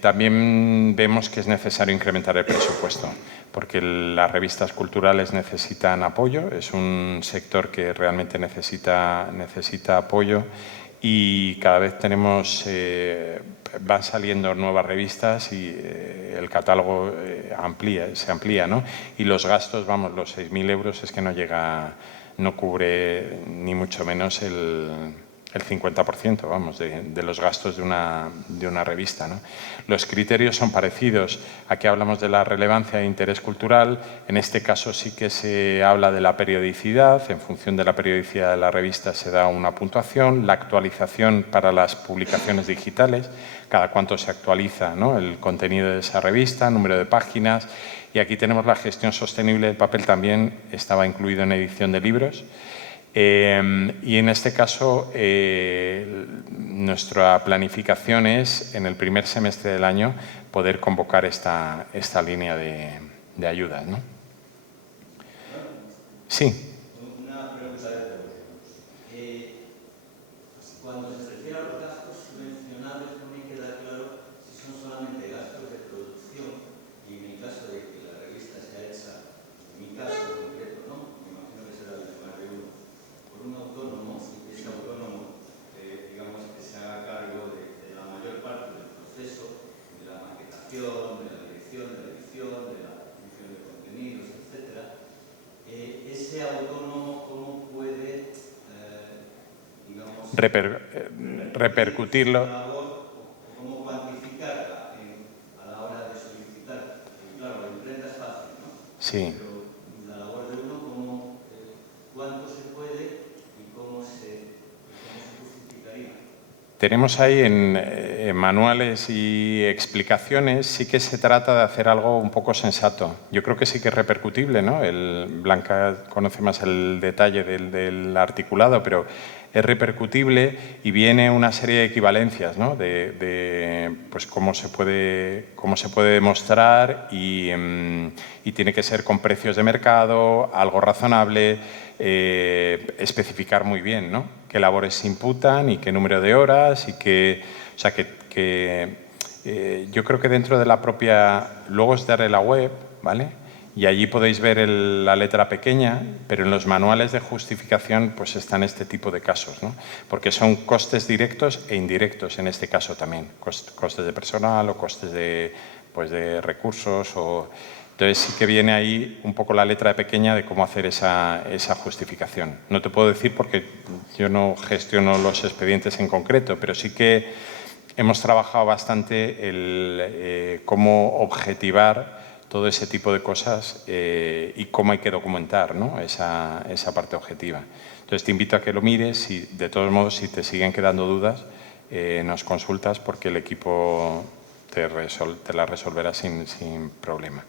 También vemos que es necesario incrementar el presupuesto porque las revistas culturales necesitan apoyo, es un sector que realmente necesita apoyo y cada vez van saliendo nuevas revistas y el catálogo se amplía, ¿no? Y los gastos, vamos, los 6.000 euros es que no cubre ni mucho menos el 50%, vamos, de los gastos de una revista, ¿no? Los criterios son parecidos. Aquí hablamos de la relevancia e interés cultural. En este caso sí que se habla de la periodicidad. En función de la periodicidad de la revista se da una puntuación. La actualización para las publicaciones digitales, cada cuánto se actualiza, ¿no?, el contenido de esa revista, número de páginas. Y aquí tenemos la gestión sostenible del papel, también estaba incluido en edición de libros. Y en este caso, nuestra planificación es, en el primer semestre del año, poder convocar esta línea de ayudas, ¿no? Sí. Una pregunta de todos. Cuando se refiere a los gastos subvencionables, no me queda claro si son solamente gastos de producción y en el caso de que la revista sea hecha, en mi caso en concreto, ¿no?, me imagino que será de más de uno, por un autónomo, y ese autónomo, digamos, que se haga cargo de la mayor parte del proceso, de la maquetación, de la dirección, de la edición, de la edición de contenidos, etcétera. Ese autónomo, ¿cómo puede, digamos, repercutirlo? ¿Cómo cuantificarla a la hora de solicitar? Claro, la imprenta es fácil, ¿no? Sí. Pero la labor de uno, ¿cuánto se puede y cómo se justificaría? Tenemos ahí en manuales y explicaciones, sí que se trata de hacer algo un poco sensato. Yo creo que sí que es repercutible, ¿no? Blanca conoce más el detalle del articulado, pero es repercutible y viene una serie de equivalencias, ¿no?, de pues cómo se puede demostrar y tiene que ser con precios de mercado, algo razonable, especificar muy bien, ¿no?, qué labores se imputan y qué número de horas y o sea, yo creo que dentro de la propia, luego os daré la web, ¿vale?, y allí podéis ver la letra pequeña, pero en los manuales de justificación pues están este tipo de casos, ¿no?, porque son costes directos e indirectos en este caso también, costes de personal o costes de recursos Entonces sí que viene ahí un poco la letra pequeña de cómo hacer esa justificación. No te puedo decir porque yo no gestiono los expedientes en concreto, pero sí que hemos trabajado bastante cómo objetivar todo ese tipo de cosas y cómo hay que documentar, ¿no?, esa parte objetiva. Entonces te invito a que lo mires y de todos modos si te siguen quedando dudas nos consultas porque el equipo te la resolverá sin problema.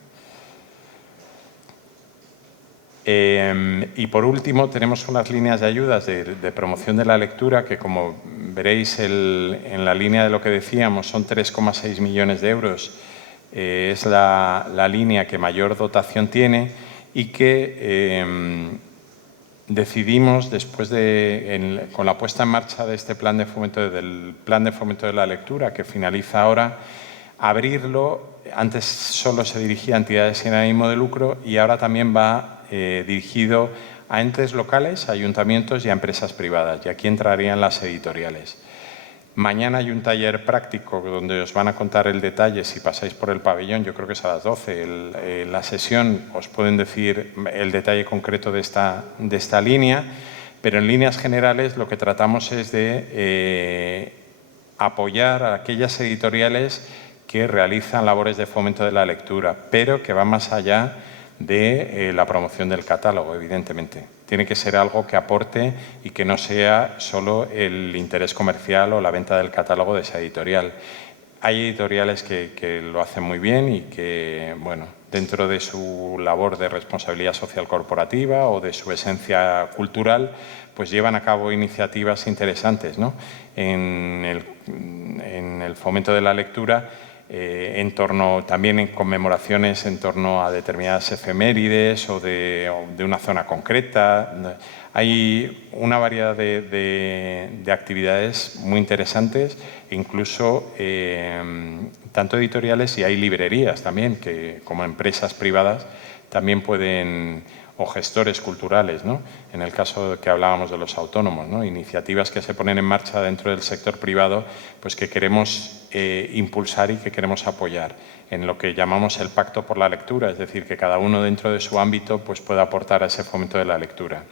Y por último tenemos unas líneas de ayudas de promoción de la lectura que, como veréis en la línea de lo que decíamos, son 3,6 millones de euros. Es la línea que mayor dotación tiene y que decidimos, después con la puesta en marcha de este plan de fomento, del Plan de Fomento de la Lectura, que finaliza ahora, abrirlo. Antes solo se dirigía a entidades sin ánimo de lucro y ahora también va dirigido a entes locales, a ayuntamientos y a empresas privadas. Y aquí entrarían las editoriales. Mañana hay un taller práctico donde os van a contar el detalle. Si pasáis por el pabellón, yo creo que es a las 12, la sesión, os pueden decir el detalle concreto de esta línea, pero en líneas generales lo que tratamos es de apoyar a aquellas editoriales que realizan labores de fomento de la lectura, pero que van más allá de la promoción del catálogo, evidentemente. Tiene que ser algo que aporte y que no sea solo el interés comercial o la venta del catálogo de esa editorial. Hay editoriales que lo hacen muy bien y que, bueno, dentro de su labor de responsabilidad social corporativa o de su esencia cultural, pues llevan a cabo iniciativas interesantes, ¿no? En el fomento de la lectura, también en conmemoraciones en torno a determinadas efemérides o de una zona concreta. Hay una variedad de actividades muy interesantes, incluso tanto editoriales, y hay librerías también, que como empresas privadas también pueden, o gestores culturales, ¿no? En el caso que hablábamos de los autónomos, ¿no? Iniciativas que se ponen en marcha dentro del sector privado, pues que queremos impulsar y que queremos apoyar en lo que llamamos el pacto por la lectura, es decir, que cada uno dentro de su ámbito pues pueda aportar a ese fomento de la lectura.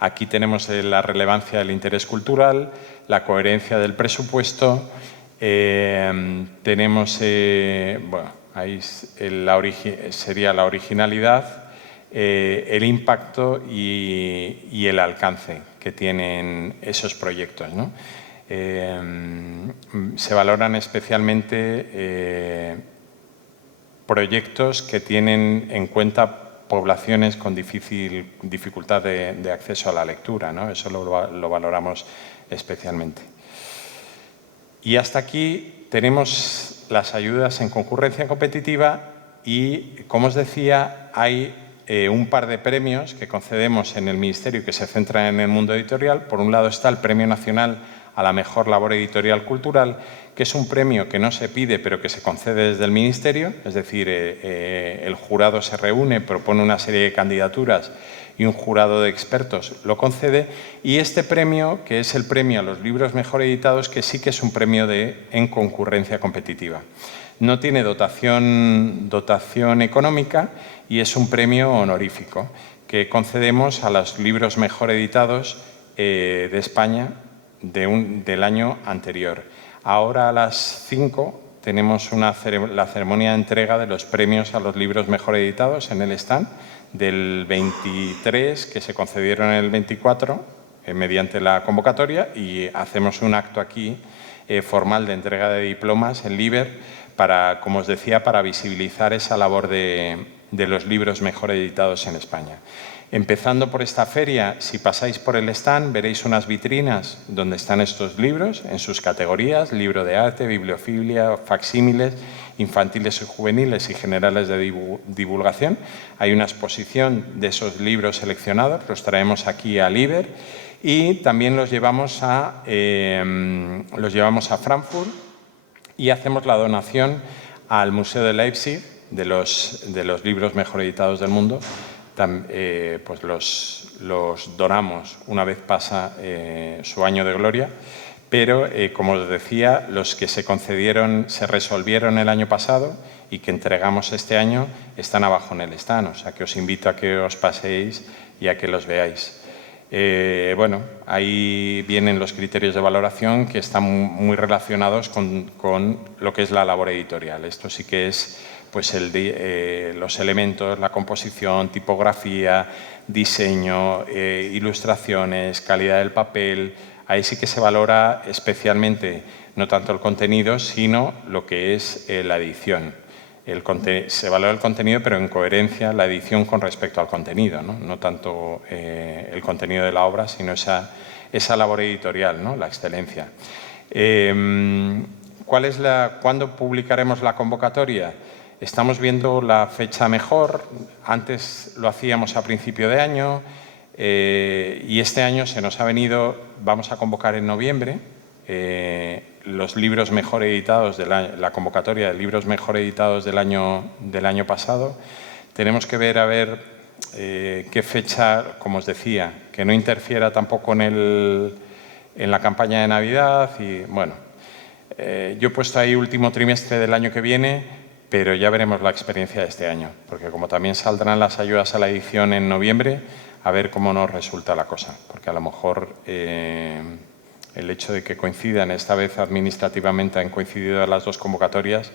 Aquí tenemos la relevancia del interés cultural, la coherencia del presupuesto, tenemos, bueno, ahí sería la originalidad, el impacto y el alcance que tienen esos proyectos, ¿no? Se valoran especialmente proyectos que tienen en cuenta poblaciones con dificultad de acceso a la lectura, ¿no? Eso lo valoramos especialmente. Y hasta aquí tenemos las ayudas en concurrencia competitiva y, como os decía, hay un par de premios que concedemos en el Ministerio que se centran en el mundo editorial. Por un lado está el Premio Nacional a la Mejor Labor Editorial Cultural, que es un premio que no se pide pero que se concede desde el Ministerio, es decir, el jurado se reúne, propone una serie de candidaturas y un jurado de expertos lo concede, y este premio, que es el premio a los libros mejor editados, que sí que es un premio en concurrencia competitiva. No tiene dotación económica y es un premio honorífico que concedemos a los libros mejor editados de España del año anterior. Ahora a las 5 tenemos la ceremonia de entrega de los premios a los libros mejor editados en el stand del 23, que se concedieron en el 24 mediante la convocatoria, y hacemos un acto aquí formal de entrega de diplomas en Liber para, como os decía, para visibilizar esa labor de los libros mejor editados en España. Empezando por esta feria, si pasáis por el stand, veréis unas vitrinas donde están estos libros en sus categorías: libro de arte, bibliofilia, facsímiles, infantiles y juveniles y generales de divulgación. Hay una exposición de esos libros seleccionados, los traemos aquí a Liber y también los llevamos a Frankfurt y hacemos la donación al Museo de Leipzig de los libros mejor editados del mundo. Pues los donamos una vez pasa su año de gloria, pero como os decía, los que se concedieron, se resolvieron el año pasado y que entregamos este año están abajo en el stand, o sea que os invito a que os paséis y a que los veáis. Bueno, ahí vienen los criterios de valoración que están muy relacionados con lo que es la labor editorial. Esto sí que es pues los elementos, la composición, tipografía, diseño, ilustraciones, calidad del papel. Ahí sí que se valora especialmente no tanto el contenido, sino lo que es la edición. Se valora el contenido, pero en coherencia la edición con respecto al contenido, ¿no? No tanto el contenido de la obra, sino esa labor editorial, ¿no? La excelencia. ¿Cuándo publicaremos la convocatoria? Estamos viendo la fecha mejor. Antes lo hacíamos a principio de año y este año se nos ha venido, vamos a convocar en noviembre los libros mejor editados, la convocatoria de libros mejor editados del año pasado. Tenemos que ver a ver qué fecha, como os decía, que no interfiera tampoco en la campaña de Navidad. Y bueno, yo he puesto ahí último trimestre del año que viene, pero ya veremos la experiencia de este año, porque como también saldrán las ayudas a la edición en noviembre, a ver cómo nos resulta la cosa, porque a lo mejor el hecho de que coincidan, esta vez administrativamente han coincidido las dos convocatorias,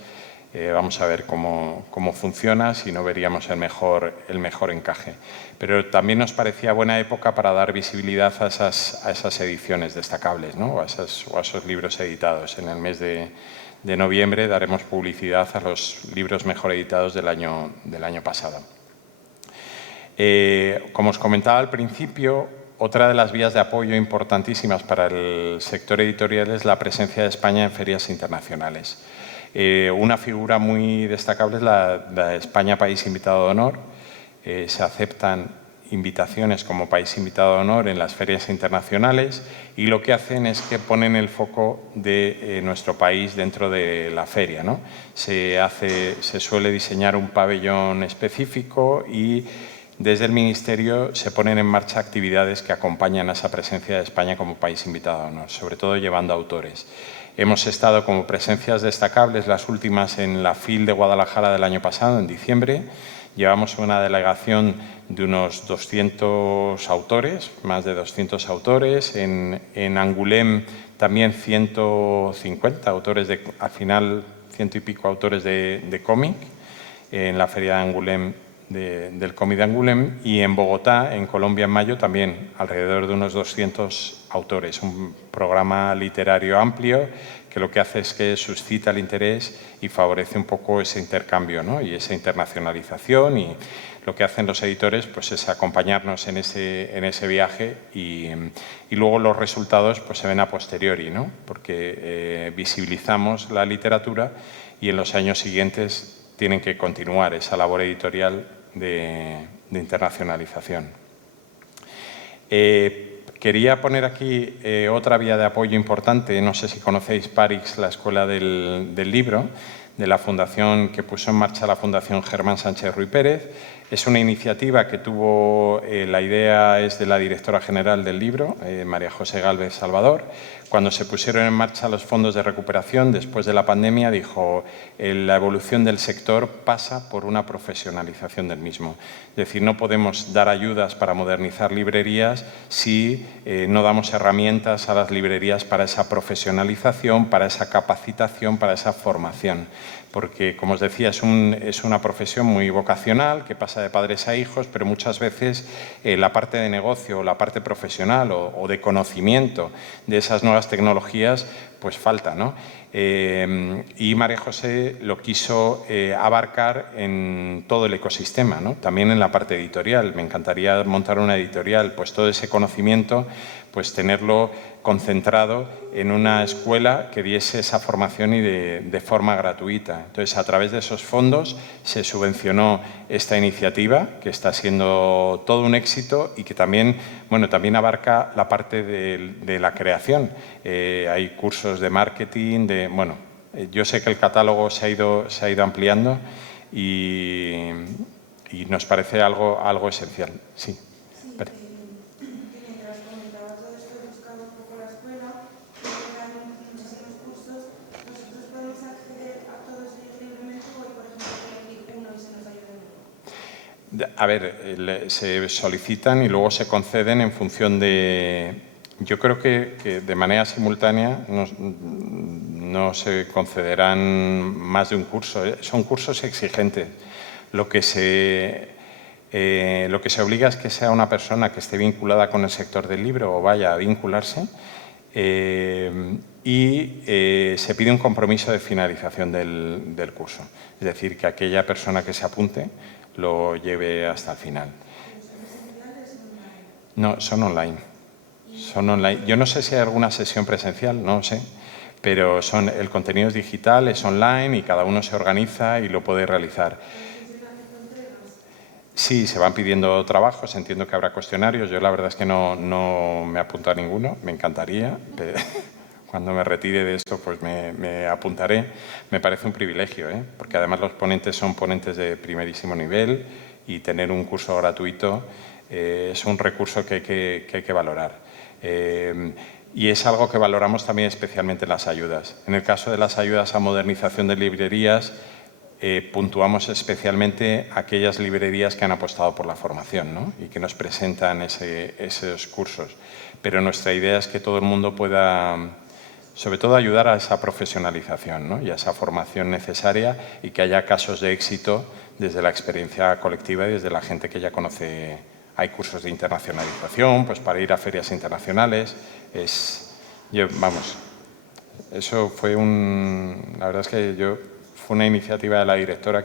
Vamos a ver cómo funciona, si no veríamos el mejor encaje. Pero también nos parecía buena época para dar visibilidad a esas ediciones destacables, ¿no? o a esos libros editados. En el mes de noviembre daremos publicidad a los libros mejor editados del año pasado. Como os comentaba al principio, otra de las vías de apoyo importantísimas para el sector editorial es la presencia de España en ferias internacionales. Una figura muy destacable es la de España País Invitado de Honor. Se aceptan invitaciones como país invitado de honor en las ferias internacionales y lo que hacen es que ponen el foco de nuestro país dentro de la feria, ¿no? Se suele diseñar un pabellón específico y desde el Ministerio se ponen en marcha actividades que acompañan a esa presencia de España como país invitado de honor, sobre todo llevando autores. Hemos estado como presencias destacables, las últimas en la FIL de Guadalajara del año pasado, en diciembre. Llevamos una delegación de unos 200 autores, más de 200 autores. En Angoulême también 150 autores, al final 100 y pico autores de cómic, en la feria de Angoulême, del cómic de Angoulême. Y en Bogotá, en Colombia, en mayo, también alrededor de unos 200 autores. Un programa literario amplio que lo que hace es que suscita el interés y favorece un poco ese intercambio, ¿no? Y esa internacionalización, y lo que hacen los editores pues es acompañarnos en ese viaje y luego los resultados pues se ven a posteriori, ¿no? Porque visibilizamos la literatura y en los años siguientes tienen que continuar esa labor editorial de internacionalización. Quería poner aquí otra vía de apoyo importante. No sé si conocéis Parix, la Escuela del Libro, de la fundación que puso en marcha la Fundación Germán Sánchez Ruy Pérez. Es una iniciativa que tuvo, la idea es de la directora general del libro, María José Gálvez Salvador. Cuando se pusieron en marcha los fondos de recuperación después de la pandemia, dijo la evolución del sector pasa por una profesionalización del mismo. Es decir, no podemos dar ayudas para modernizar librerías si no damos herramientas a las librerías para esa profesionalización, para esa capacitación, para esa formación. Porque, como os decía, es una profesión muy vocacional que pasa de padres a hijos, pero muchas veces la parte de negocio, la parte profesional o de conocimiento de esas nuevas tecnologías, pues falta, ¿no? Y María José lo quiso abarcar en todo el ecosistema, ¿no? También en la parte editorial. Me encantaría montar una editorial, pues todo ese conocimiento, pues tenerlo concentrado en una escuela que diese esa formación y de forma gratuita. Entonces, a través de esos fondos se subvencionó esta iniciativa, que está siendo todo un éxito y que también, bueno, también abarca la parte de la creación. Hay cursos de marketing, yo sé que el catálogo se ha ido ampliando y nos parece algo esencial. Sí. Mientras comentaba todo esto, he buscado un poco la escuela, hay muchísimos cursos. ¿Nosotros podemos acceder a todos ellos libremente o hay, por ejemplo, que elegir uno y se nos ayuda uno? A ver, se solicitan y luego se conceden en función de... Yo creo que de manera simultánea no se concederán más de un curso. Son cursos exigentes. Lo que se obliga es que sea una persona que esté vinculada con el sector del libro o vaya a vincularse y se pide un compromiso de finalización del curso. Es decir, que aquella persona que se apunte lo lleve hasta el final. ¿Son presenciales o online? No, son online. Son online. Yo no sé si hay alguna sesión presencial, no lo sé, pero el contenido es digital, es online y cada uno se organiza y lo puede realizar. Sí, se van pidiendo trabajos, entiendo que habrá cuestionarios. Yo la verdad es que no me apunto a ninguno, me encantaría. Cuando me retire de esto, pues me apuntaré. Me parece un privilegio, porque además los ponentes son ponentes de primerísimo nivel y tener un curso gratuito es un recurso que hay que valorar. Y es algo que valoramos también especialmente en las ayudas. En el caso de las ayudas a modernización de librerías, puntuamos especialmente aquellas librerías que han apostado por la formación, ¿no? Y que nos presentan esos cursos. Pero nuestra idea es que todo el mundo pueda sobre todo ayudar a esa profesionalización, ¿no? Y a esa formación necesaria y que haya casos de éxito desde la experiencia colectiva y desde la gente que ya conoce. Hay cursos de internacionalización, pues para ir a ferias internacionales. Eso fue la verdad es que fue una iniciativa de la directora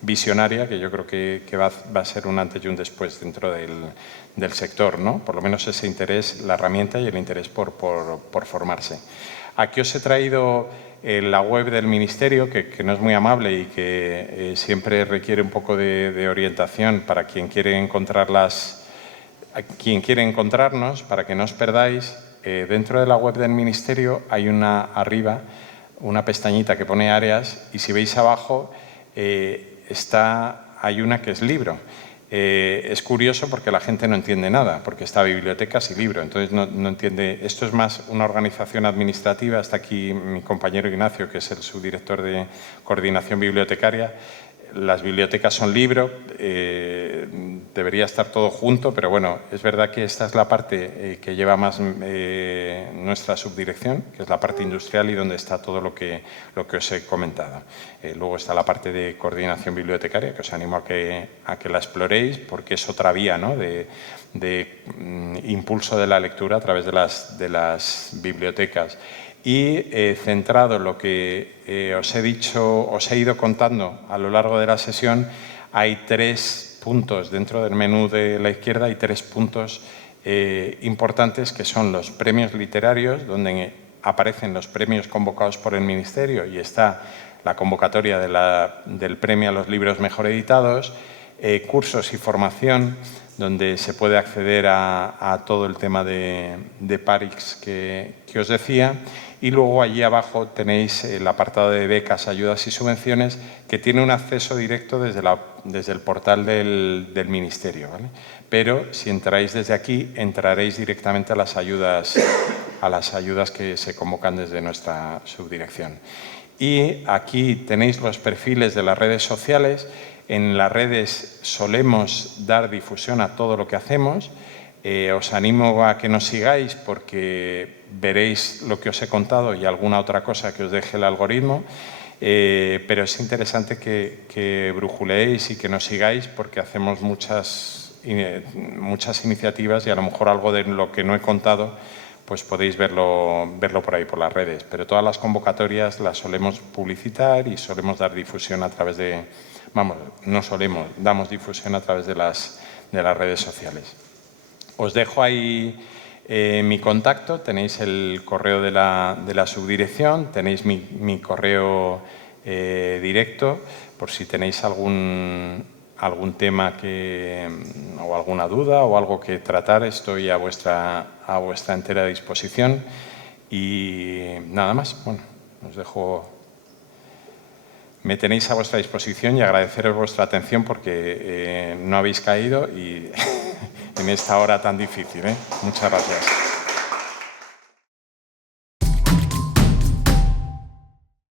visionaria que yo creo que va a ser un antes y un después dentro del sector, ¿no? Por lo menos ese interés, la herramienta y el interés por formarse. Aquí os he traído la web del Ministerio, que no es muy amable y que siempre requiere un poco de orientación para quien quiere encontrarnos, para que no os perdáis. Dentro de la web del Ministerio hay arriba una pestañita que pone áreas y si veis abajo hay una que es libro. Es curioso porque la gente no entiende nada, porque está bibliotecas y libro, entonces no entiende. Esto es más una organización administrativa. Está aquí mi compañero Ignacio, que es el subdirector de Coordinación Bibliotecaria. Las bibliotecas son libro, debería estar todo junto, pero bueno, es verdad que esta es la parte que lleva más nuestra subdirección, que es la parte industrial y donde está todo lo que os he comentado. Luego está la parte de coordinación bibliotecaria, que os animo a que la exploréis, porque es otra vía, ¿no?, de impulso de la lectura a través de las bibliotecas. Y centrado en lo que os he ido contando a lo largo de la sesión, hay 3 puntos dentro del menú de la izquierda, hay 3 puntos importantes que son los premios literarios, donde aparecen los premios convocados por el Ministerio y está la convocatoria del premio a los libros mejor editados, cursos y formación, donde se puede acceder a todo el tema de PARIX que os decía. Y luego allí abajo tenéis el apartado de becas, ayudas y subvenciones, que tiene un acceso directo desde el portal del Ministerio, ¿vale? Pero si entráis desde aquí, entraréis directamente a las ayudas que se convocan desde nuestra subdirección. Y aquí tenéis los perfiles de las redes sociales. En las redes solemos dar difusión a todo lo que hacemos. Os animo a que nos sigáis porque veréis lo que os he contado y alguna otra cosa que os deje el algoritmo, pero es interesante que brujuleéis y que nos sigáis porque hacemos muchas iniciativas y a lo mejor algo de lo que no he contado pues podéis verlo por ahí por las redes, pero todas las convocatorias las solemos publicitar y solemos dar difusión a través de, damos difusión a través de las redes sociales. Os dejo ahí mi contacto, tenéis el correo de la subdirección, tenéis mi correo directo, por si tenéis algún tema o alguna duda o algo que tratar, estoy a vuestra entera disposición. Y nada más, bueno, os dejo. Me tenéis a vuestra disposición y agradeceros vuestra atención porque no habéis caído y en esta hora tan difícil, ¿eh? Muchas gracias.